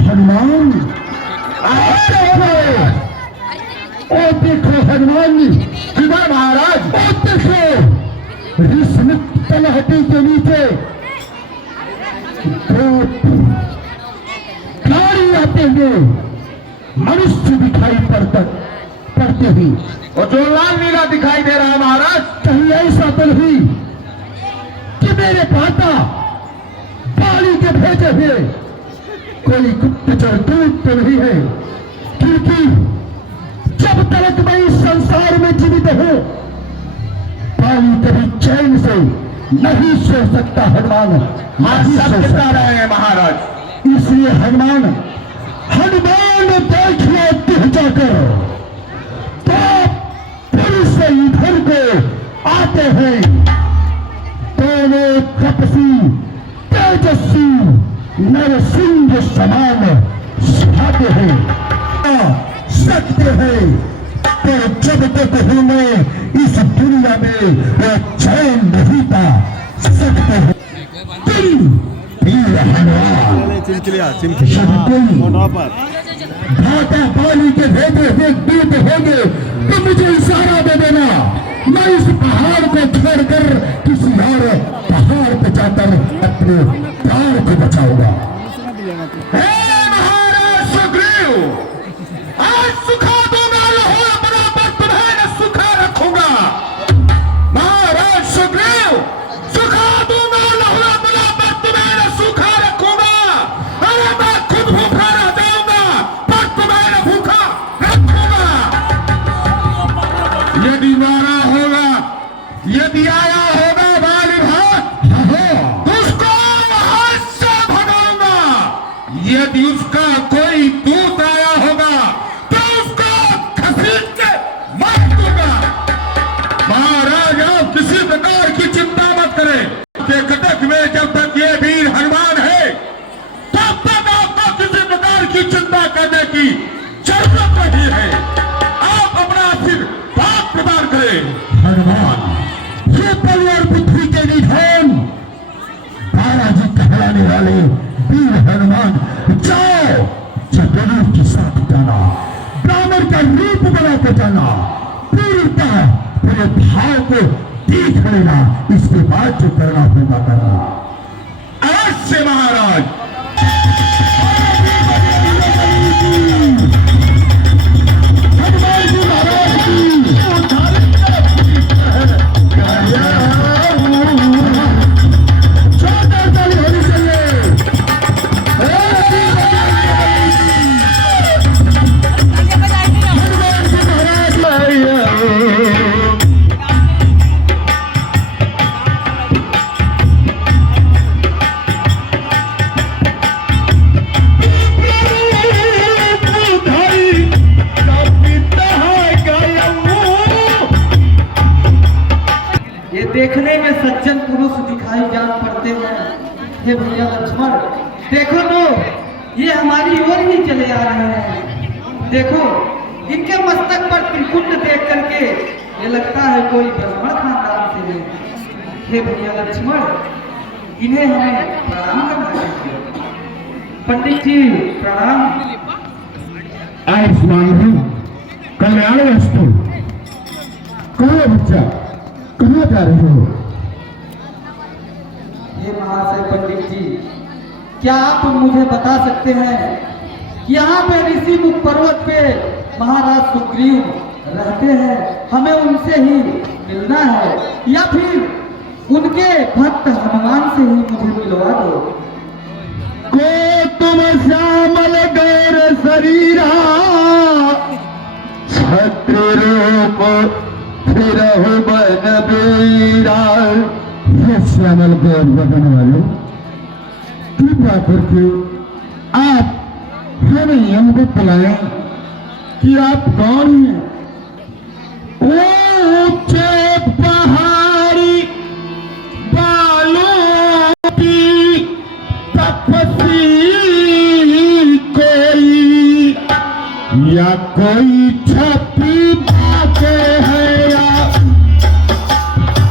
हनुमान देखो हनुमान शिवा महाराज देखो तलहटी के नीचे गाड़ी आते हुए मनुष्य दिखाई पड़ते ही और जो लाल नीला दिखाई दे रहा है महाराज, कहीं ऐसा तो नहीं कि मेरे पाता पानी के भेजे हुए कोई गुप्तचर दूत तो नहीं है, क्योंकि जब तक मैं इस संसार में जीवित हूं पानी कभी चैन से नहीं सो सकता हनुमान। सकता रहे महाराज, इसलिए हनुमान देखिए दिख जाकर तो फिर से इधर को आते हैं दोनों तपसी तेजस्वी नरसिंह समान सुहाते हैं सकते हैं। तो जब तक हूं मैं इस दुनिया में वो चैन नहीं पा सकते हैं। भाटा पानी के भेजे हुए दूत होंगे तो मुझे इशारा दे देना, मैं इस पहाड़ को छोड़कर किसी और पहाड़ पे जाकर अपने प्राण को बचाऊंगा। महाराज सुग्रीव, आज सुखा दूंगा लाहौर बराबर तुम्हें न सुखा रखूंगा। महाराज सुग्रीव, सुखा दूंगा लाहौर बराबर तुम्हें न सुखा रखूंगा। अरे मैं खुद भूखा रह जाऊंगा पर तुम्हें न भूखा रखूंगा। यदि मारा होगा, यदि आया होगा बाली भाग उसको हाथ से भगाऊंगा। यदि उसका कोई दूत आया होगा तो उसको घसीट के मार दूंगा। महाराज आप किसी प्रकार की चिंता मत करें कि कटक में जब तक ये वीर हनुमान है तब तक आपको किसी प्रकार की चिंता करने की जरूरत नहीं है। आप अपना आशीर्वाद प्रदान करें। हनुमान ये बल और बुद्धि के निधन बालाजी कहलाने वाले वीर हनुमान, जाओ जगन्नाथ के साथ जाना, ब्राह्मण का रूप बना के जाना, पूर्णता पूरे भाव को देख लेना, इसके बाद जो करना होगा करना। अवश्य महाराज। हनुमान जी महाराज की देखने में सज्जन पुरुष दिखाई जान पड़ते हैं। हे भैया लक्ष्मण, देखो तो ये हमारी ओर ही चले आ रहे हैं। देखो इनके मस्तक पर त्रिकुंड देख करके ये लगता है कोई ब्राह्मण खानदान से है। हे भैया लक्ष्मण, इन्हें हमें प्रणाम करना चाहिए। पंडित जी प्रणाम। आयुष्मान कल्याण वस्तु। कहो बच्चा, कहाँ जा रहे हो? हे महाशय पंडित जी, क्या आप मुझे बता सकते हैं कि यहाँ पे ऋषि मुख पर्वत पे महाराज सुग्रीव रहते हैं, हमें उनसे ही मिलना है या फिर उनके भक्त हनुमान से ही मुझे मिलवा दो। को तुम श्यामल गौर शरीरा छत्र रूप फिर बन बेरा। ये श्यामल गौर बदन वाले कृपा करके आप हमें यह बतलाएं कि आप कौन हैं? ऊंचे पहाड़ी बालों की तपसी या कोई छपी बाके है या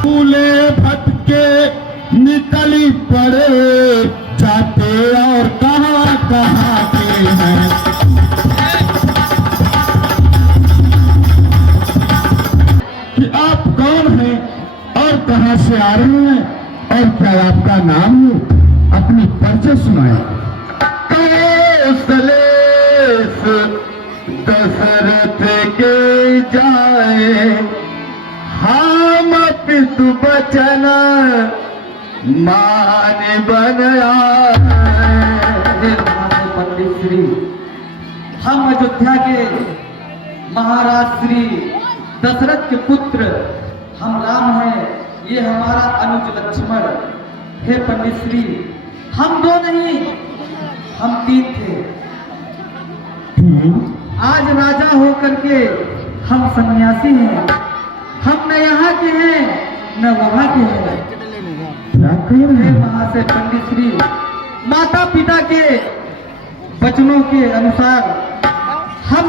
फूले भटके निकली पड़े जाते और कहाँ कहाँ के हैं। कि आप कौन हैं और कहाँ से आ रहे हैं और क्या आपका नाम है, अपनी परिचय सुनाए। दशरथ के जाए हम पितु बचन मान बन आए। पंडित श्री, हम अयोध्या के महाराज श्री दशरथ के पुत्र हम राम हैं, ये हमारा अनुज लक्ष्मण। हे पंडित श्री, हम दो नहीं हम तीन थे। आज राजा होकर के हम सन्यासी हैं। हम न यहाँ के हैं न वहाँ के हैं। हे महाशय पंडित श्री, माता पिता के वचनों के अनुसार हम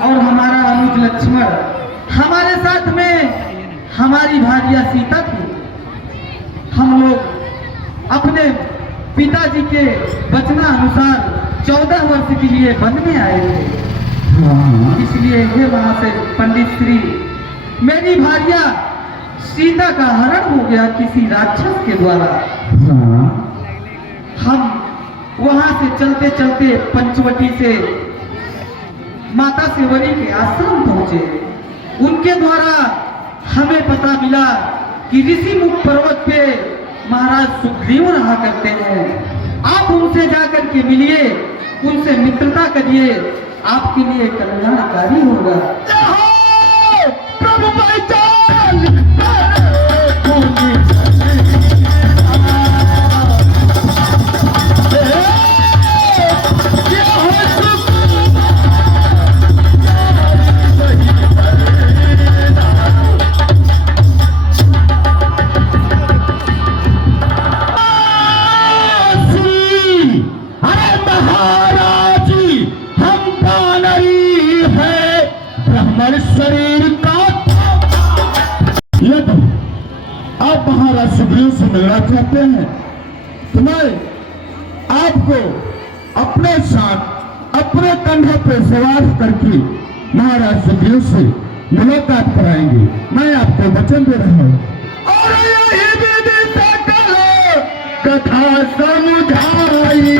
और हमारा अनुज लक्ष्मण, हमारे साथ में हमारी भार्या सीता थी। हम लोग अपने पिताजी के वचनानुसार 14 वर्ष के लिए वन में आए थे। इसलिए हे महाशय पंडित श्री, मेरी भार्या सीता का हरण हो गया किसी राक्षस के द्वारा। हम वहां से चलते चलते पंचवटी से माता सेवरी के आश्रम पहुंचे। उनके द्वारा हमें पता मिला कि ऋषि मुख पर्वत पे महाराज सुग्रीव रहा करते हैं। आप उनसे जाकर के मिलिए, उनसे मित्रता करिए, आपके लिए कल्याणकारी होगा। प्रभु पहचान शरीर का यदि आप महाराज सुग्रीव से मिलना चाहते हैं तो मैं आपको अपने साथ अपने कंधे पे सवार करके महाराज सुग्रीव से मुलाकात कराएंगे। मैं आपको वचन दे रहा हूँ। और यही विधि सकल कथा समझाई,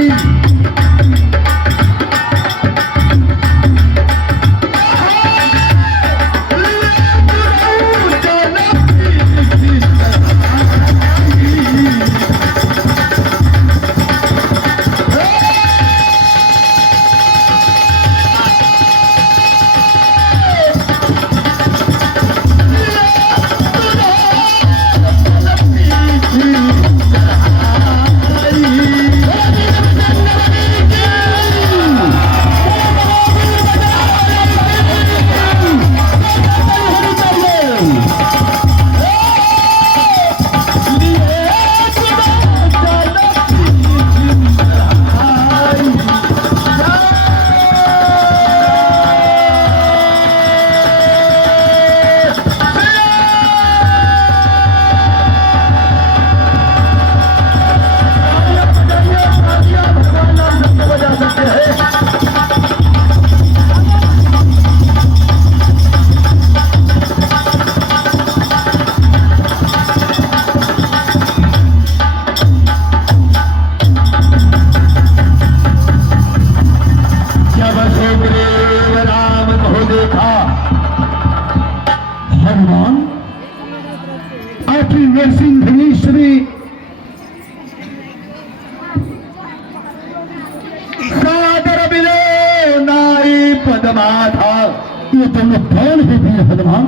ये तुम कौन है भगवान?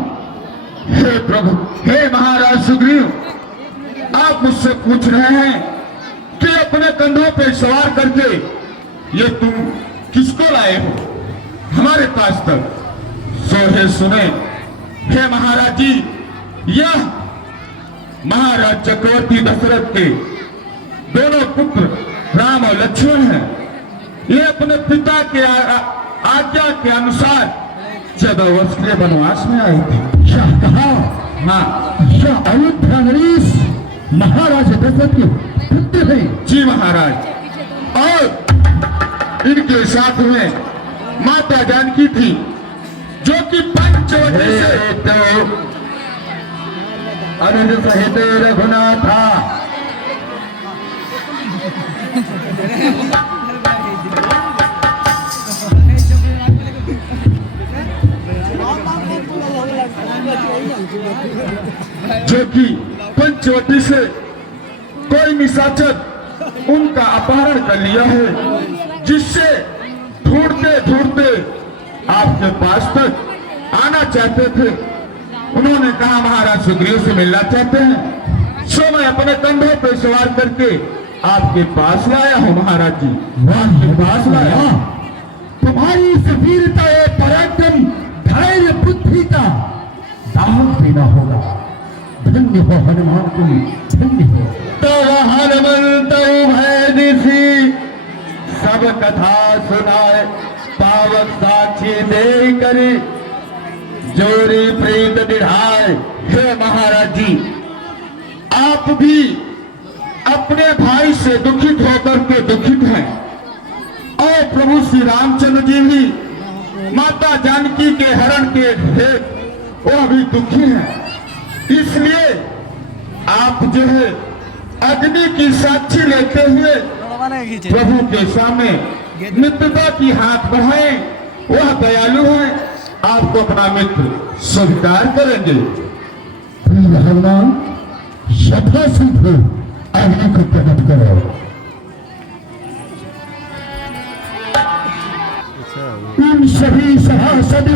हे प्रभु, हे महाराज सुग्रीव, आप मुझसे पूछ रहे हैं कि अपने कंधों पे सवार करके ये तुम किसको लाए हो हमारे पास तक? सोहे सुने, हे महाराज जी, यह महाराज चक्रवर्ती दशरथ के दोनों पुत्र राम और लक्ष्मण हैं। ये अपने पिता के आज्ञा के अनुसार 14 वर्ष के लिए वनवास में आई थी। क्या कहा? हाँ यह अयोध्या नरेश महाराज दशरथ के पुत्र है। जी महाराज, और इनके साथ में माता जानकी थी, जो कि पंचवटी से अनुज सहित रघुनाथा जो कि पंचवटी से कोई निशाचर उनका अपहरण कर लिया है, जिससे ढूंढते ढूंढते आपके पास तक आना चाहते थे। उन्होंने कहा महाराज सुग्रीव से मिलना चाहते हैं, सो मैं अपने कंधे पर सवार करके आपके पास लाया हूं महाराज जी। वाह पास लाया, तुम्हारी इस वीरता और पराक्रम धैर्य बुद्धि का दाम देना होगा। धन्य हो हनुमान तुम, धन्य हो। तो हनुमंत भय दिसी सब कथा सुनाए, पावक साक्षी दे करे जोरी प्रीत दिढ़ाए। हे महाराज जी, आप भी अपने भाई से दुखित होकर के दुखित हैं, और प्रभु श्री रामचंद्र जी भी माता जानकी के हरण के हेतु वो भी दुखी हैं। इसलिए आप जो है अग्नि की साक्षी लेते हुए प्रभु के सामने मित्रता की हाथ बढ़ाएं। वह दयालु है, आपको अपना मित्र स्वीकार करेंगे। हनुमान सभा सिद्ध अग्नि को प्रकट करो। इन सभी सभासद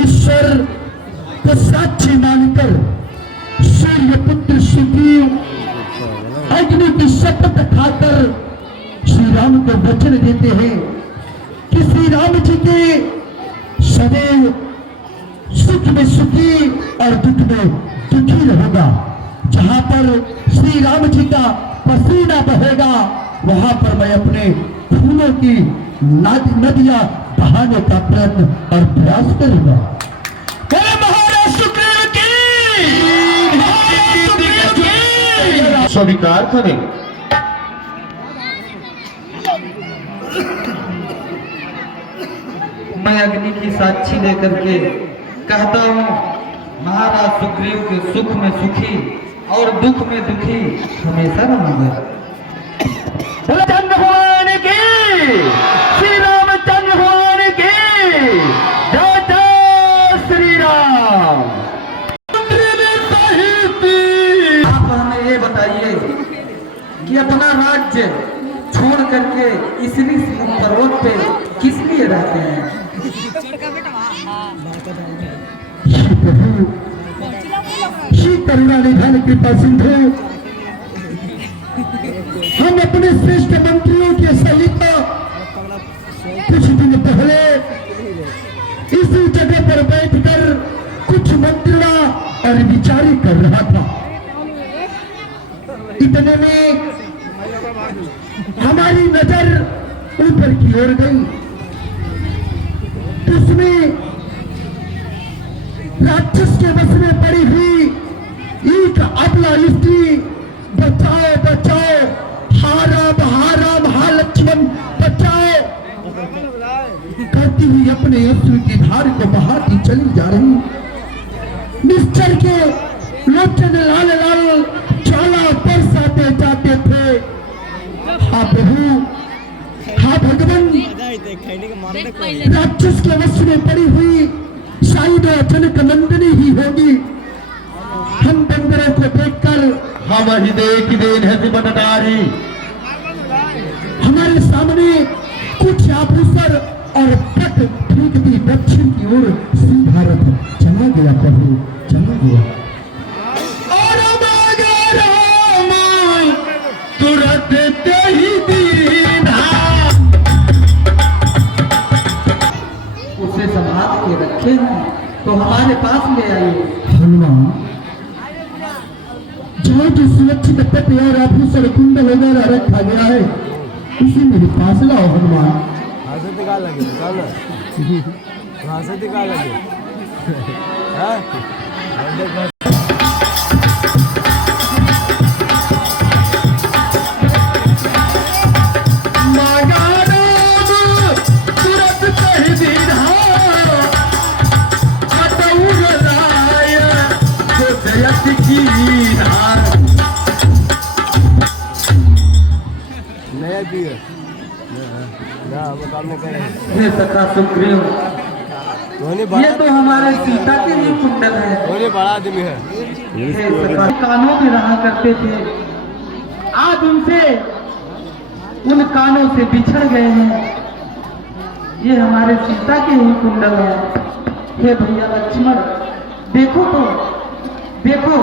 ईश्वर को साक्षी मानकर सूर्यपुत्र सुग्रीव अग्नि की शपथ खाकर श्री राम को वचन देते हैं कि श्री राम जी के सदैव सुख में सुखी और दुख में दुखी रहेगा। जहां पर श्री राम जी का पसीना बहेगा, वहां पर मैं अपने फूलों की नदियां बहाने का प्रयत्न और प्रयास करूंगा। महाराज सुग्रीव की, महाराज सुग्रीव की स्वीकार करें। मैं अग्नि की साक्षी लेकर के कहता हूँ, महाराज सुग्रीव के सुख में सुखी और दुख में दुखी हमेशा रहूंगा। चंद्र भगवान की, श्री रामचंद्र भगवान की जय जय श्री राम। आप हमें ये बताइए कि अपना राज्य छोड़ करके इसलिए पर्वत पे किस लिए रहते हैं? श्री प्रभु, श्री करुणा निधान कृपा सिंधु, हम अपने श्रेष्ठ मंत्रियों के सहित कुछ दिन पहले इसी जगह पर बैठकर कुछ मंत्रणा और विचारी कर रहा था। इतने में हमारी नजर ऊपर की ओर गई, उसमें राक्षस के बस में पड़ी हुई एक अबला स्त्री, बचाओ बचाओ, हाराम हाराम हा लक्ष्मण बचाओ कहती हुई अपने अश्रु की धार को बहाती चली जा रही। निश्चर के लोचन लाल लाल ज्वाला बरसाते जाते थे। हा प्रभु, हा भगवान, राक्षस के वश में पड़ी हुई शायद जनक नंदिनी ही होगी। हम बंदरों को देखकर हम हृदय की देन है बनकारी। हमारे सामने कुछ आभूषण और पट फेंकती दक्षिण की ओर सीधा रथ चला गया। प्रभु चला गया। तुरंत ही दीना उसे संभाल के रखे हैं तो हमारे पास ले आइए। हनुमान, जहाँ जो सुरक्षित पट और आभूषण कुंडल वगैरह रखा गया है, उसे मेरे पास लाओ हनुमान। हंसते निकाल लगे निकाल ना हंसते निकाल लगे हाँ नया जी है ना मुकाबले करें हे सखा सुग्रीव, धोनी ये बड़ा तो हमारे सीता के ही कुंडल है। धोनी बड़ा आदमी है हे सखा, कानों में रहा करते थे, आज उनसे उन कानों से बिछड़ गए हैं। ये हमारे सीता के ही कुंडल है। हे भैया लक्ष्मण, देखो तो देखो,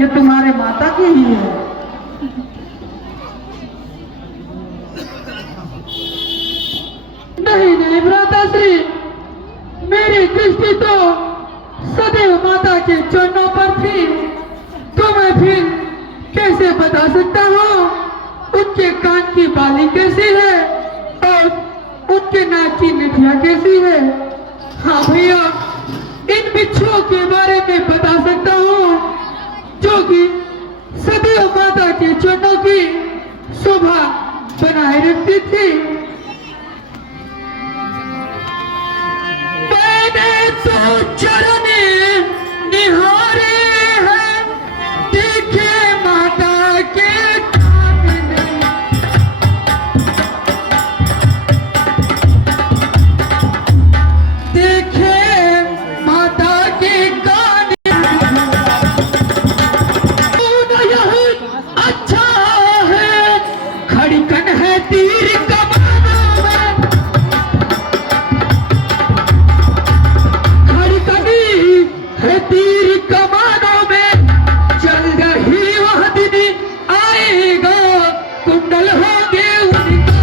ये तुम्हारे माता के ही है। नहीं नहीं भ्राताश्री, मेरी दृष्टि तो सदैव माता के चरणों पर थी, तो मैं फिर कैसे बता सकता हूँ उनके कान की बाली कैसी है और उनके नाक की नथिया कैसी है। हाँ भैया, इन बिच्छुओं के बारे में बता सकता हूँ जो कि सदैव माता के चरणों की शोभा बनाए रखती थी। मैंने तो चरण निहारे हैं, देखे माता के कान में। देखे माता के कान में। यह अच्छा है, खड़कन है तीर कमानों में। है तीर कमानों में, जल्द ही वह दिन आएगा, कुंडल होंगे उनका।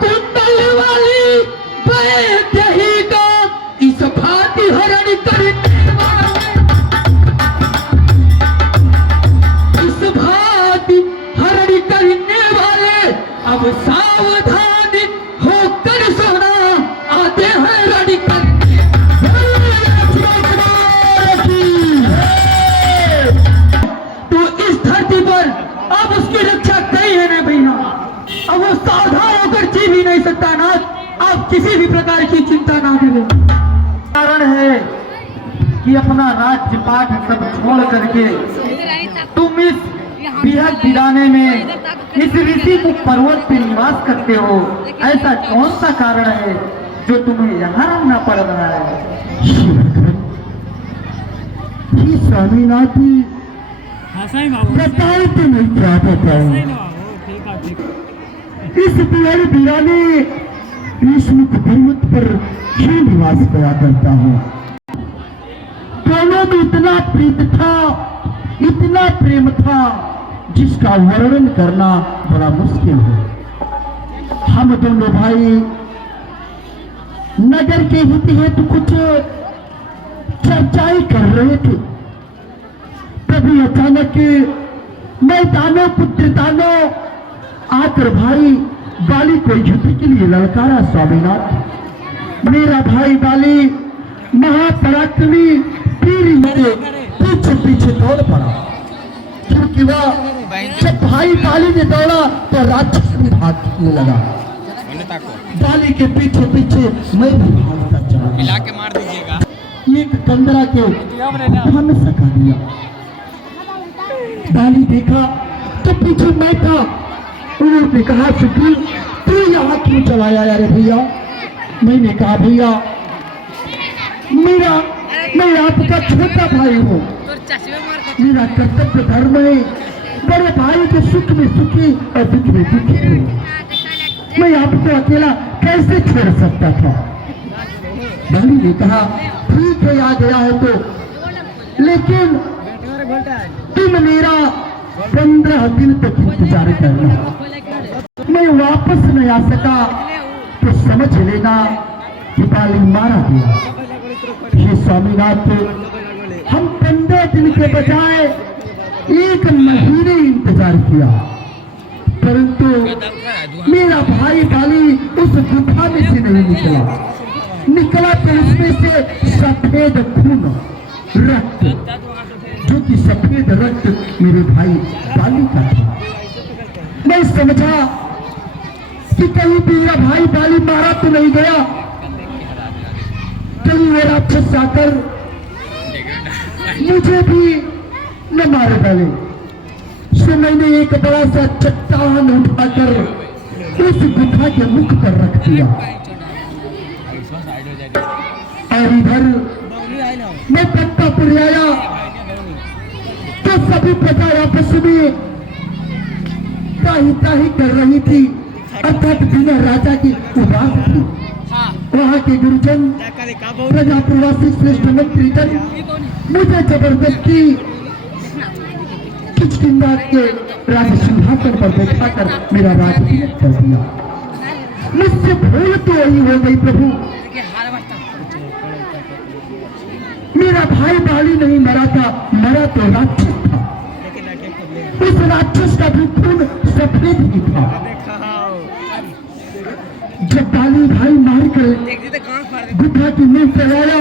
कुंडल वाली वैद्य ही का इस भांति हरण करने वाले, इस भांति हरण करने वाले अब सावधान होकर सोना आते हैं रण करने। तो इस धरती पर अब उसकी रक्षा कई है ना भैया, अब वो सावधान होकर जी भी नहीं सकता ना। आप किसी भी प्रकार की चिंता ना करें। कारण है कि अपना राज्य पाठ सब छोड़ करके तुम इस बिहक बिराने में इस ऋषि मुख पर्वत पे निवास करते हो। ऐसा कौन सा कारण है जो तुम्हें यहाँ रहना पड़ रहा है? स्वामीनाथ जी बताओ तो नहीं क्या बताऊं। इस बिहार बिराने ऋषिमुख पर्वत पर क्यों निवास किया करता हूँ। दोनों में इतना प्रीत था, इतना प्रेम था, जिसका वर्णन करना बड़ा मुश्किल है। हम दोनों भाई नगर के हित हेतु कुछ चर्चाएं कर रहे थे, तभी अचानक मैदानों पुत्रदानों आकर भाई बाली को युद्ध के लिए ललकारा। स्वामीनाथ, मेरा भाई बाली महापराक्रमी वीर मेरे पीछे पीछे दौड़ पड़ा, क्योंकि वह जब भाई बाली ने दौड़ा तो राक्षस भी भागने लगा। बाली के पीछे पीछे मैं भी भागता चला, मिला के मार दीजिएगा। एक कंदरा के हम सका दिया। बाली देखा तो पीछे मैं था। उन्होंने कहा सुग्रीव तू यहाँ क्यों चलाया यार भैया। मैंने कहा भैया मैं आपका छोटा भाई हूँ, मेरा कर्तव्य धर्म है बड़े भाई के सुख में सुखी और दुख में दुखी हूँ। मैं आपको अकेला कैसे छोड़ सकता था। बाली ने कहा ठीक है आ गया है तो, लेकिन तुम मेरा 15 दिन तक इंतजार करना। मैं वापस नहीं आ सका तो समझ लेना कि बाली मारा गया। ये स्वामीनाथ हम 15 दिन के बजाय 1 महीने इंतजार किया, परंतु मेरा भाई बाली उस गुफा में से नहीं निकला तो उसमें से सफेद खून, रक्त, जो कि सफेद रक्त मेरे भाई बाली का था। मैं समझा कि कहीं मेरा भाई बाली मारा तो नहीं गया, कहीं वो राक्षस आकर मुझे भी न मार डाले। सो मैंने एक बड़ा सा चट्टान उठाकर उस गुफा के मुख पर रख दिया और इधर मैं पत्तापुर आया तो सभी प्रजा आपस में ताही ताही कर रही थी, अर्थात बिना राजा की उदास थी। वहाँ के गुरुजन प्रजाप्रवासी श्रेष्ठ मंत्रीजन मुझे जबरदस्ती किष्किंधा के राज सिंहासन पर बैठाकर मेरा राजकीय कर दिया। मुझसे भूल तो वही हो गई प्रभु, मेरा भाई बाली नहीं मरा था, मरा तो राक्षस था। उस राक्षस का भी खून सफेद ही था। जब बाली भाई मारकर गुफा की मुंह पर आया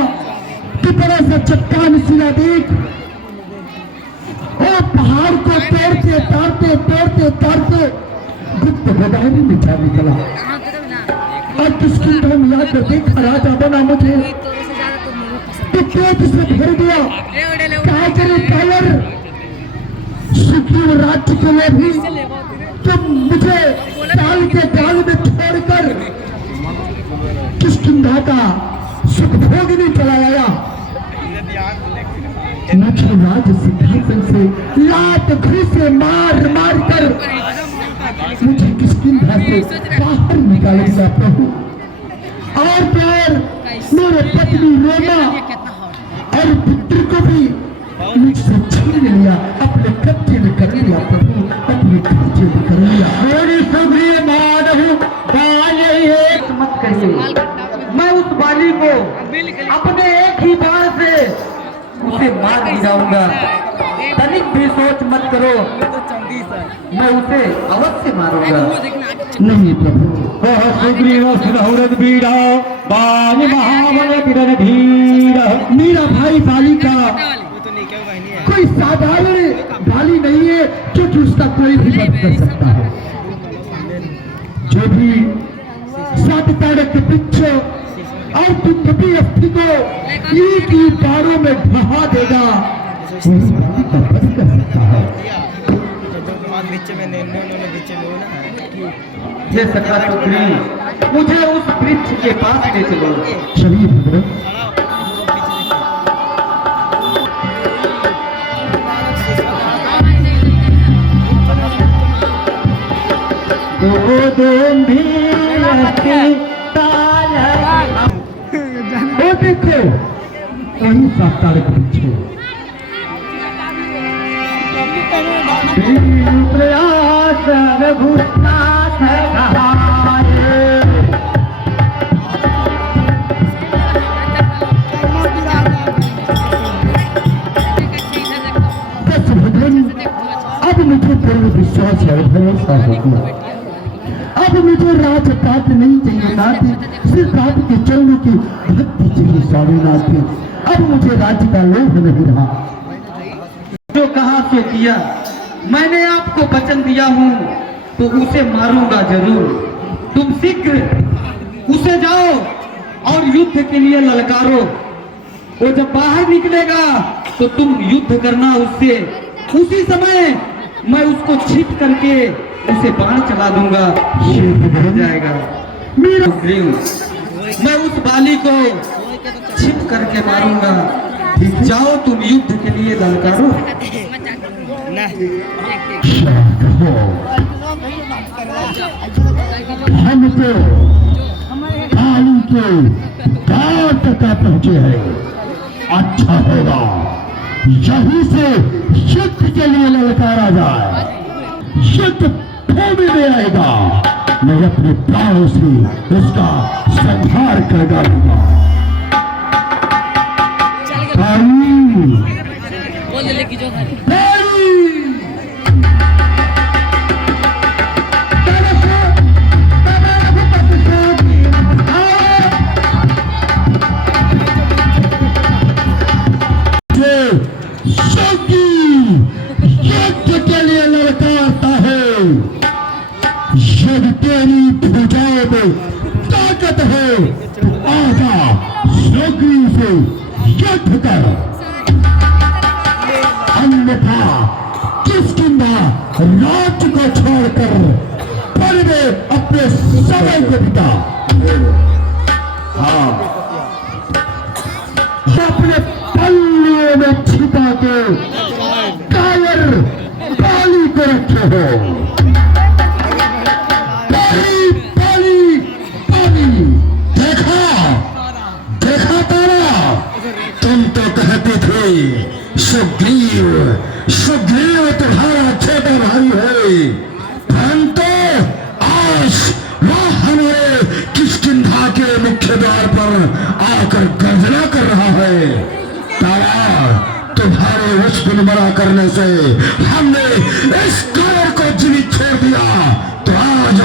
तो बड़ा सा चट्टान सिला देख और पहाड़ को तोड़ते तारते तोड़ते तारते गुप्त गोदावरी में जा निकला और किष्किंधा में आकर देखा राजा बना मुझे तो तेज से भर गया। क्या करे कायर, सुखी राज्य के लिए भी तुम मुझे डाल के डाल में छोड़कर किष्किंधा का सुख भोगने चला आया। मुझे राज सिंहासन से लात घुसे मार मार कर मुझे किष्किंधा से बाहर निकाल दिया प्रभु। और प्यार मेरे पत्नी रोमा और पुत्र को भी मुझसे छीन लिया, अपने कब्जे में कर लिया प्रभु, अपने कब्जे में कर लिया। मेरी सुग्रीव माधव मत कहिए, मैं उस बाली को अपने एक ही बाण से उसे मार गिराऊंगा। तनिक भी सोच मत करो, मैं उसे अवश्य मारूंगा। नहीं प्रभु, वह सुग्रीव सुरहुरद बीड़ा बाल महाबल किरण धीर। मेरा भाई बाली का कोई साधारण बाली नहीं है क्योंकि उसका कोई भी वध कर सकता है। जो भी 7 तारक के पीछे और तुम अस्थि को एक ही बारों में ढहा देगा, वही बाली का वध कर सकता है। ये सखा सुग्रीव, मुझे उस वृक्ष के पास ले चलो। चलिए भगवान। वो देखो वही 7 तारक पीछे प्रयास रघुनाथ कहाए। बस भगवान, अब मुझे पूर्ण विश्वास है, भरोसा हो गया। अब मुझे राजपाट नहीं चाहिए नाथ, सिर्फ आपके चरणों की भक्ति चाहिए स्वामीनाथ। अब मुझे राज्य का लोभ नहीं रहा। जो कहा सो किया, मैंने आपको वचन दिया हूँ तो उसे मारूंगा जरूर। तुम शीघ्र उसे जाओ और युद्ध के लिए ललकारो। वो जब बाहर निकलेगा तो तुम युद्ध करना उससे। उसी समय मैं उसको छिप करके उसे बाण चला दूंगा, हो जाएगा। मेरा मैं उस बाली को छिप करके मारूंगा। जाओ तुम युद्ध के लिए ललकारो। हम तो बाली के द्वार तक पहुंचे हैं। अच्छा होगा यहीं से युद्ध के लिए ललकारा जाए। युद्ध भूमि में आएगा, मैं अपने प्राणों से उसका संहार कर डालूंगा। युद्ध के लिए ललकारता है। यदि तेरी भुजाओं में ताकत है तो आजा शौकी से युद्ध कर, अन्यथा किसकिंदा राज्य को छोड़कर पर में अपने समय को बिता। हाँ, अपने पल्ले में छिपा के कायर पाली को रखे हो। पाली पाली पाली, देखा देखा तारा, तुम तो कहते थे सुग्रीव सुग्रीव तुम्हारा छोटा भाई है, परंतु आज वह हमारे किष्किंधा के मुख्य द्वार पर आकर गर्जना कर रहा है। तारा, तुम्हारे विस्फुलित करने से हमने इस कायर को जीवित छोड़ दिया, तो आज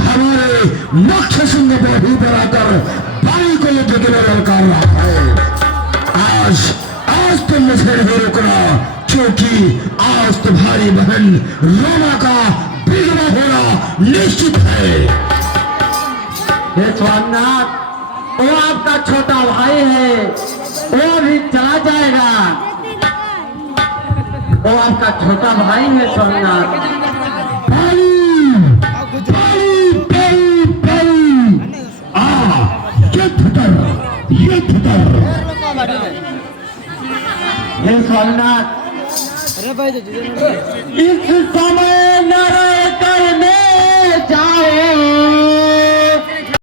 हमारे मुख्य सिंह बोधी पर आकर भाई को युद्ध के लिए ललकार रहा है। आज तुम मुझे नहीं रोकना, क्योंकि आज तुम्हारी बहन रोमा का विधवा होना निश्चित है। हे स्वामीनाथ, वो आपका छोटा भाई है, वो भी चला जाएगा। वो आपका छोटा भाई है स्वामीनाथ। पाली पाली पाली पाली, युद्ध कर युद्ध कर। हे स्वामीनाथ, इस समय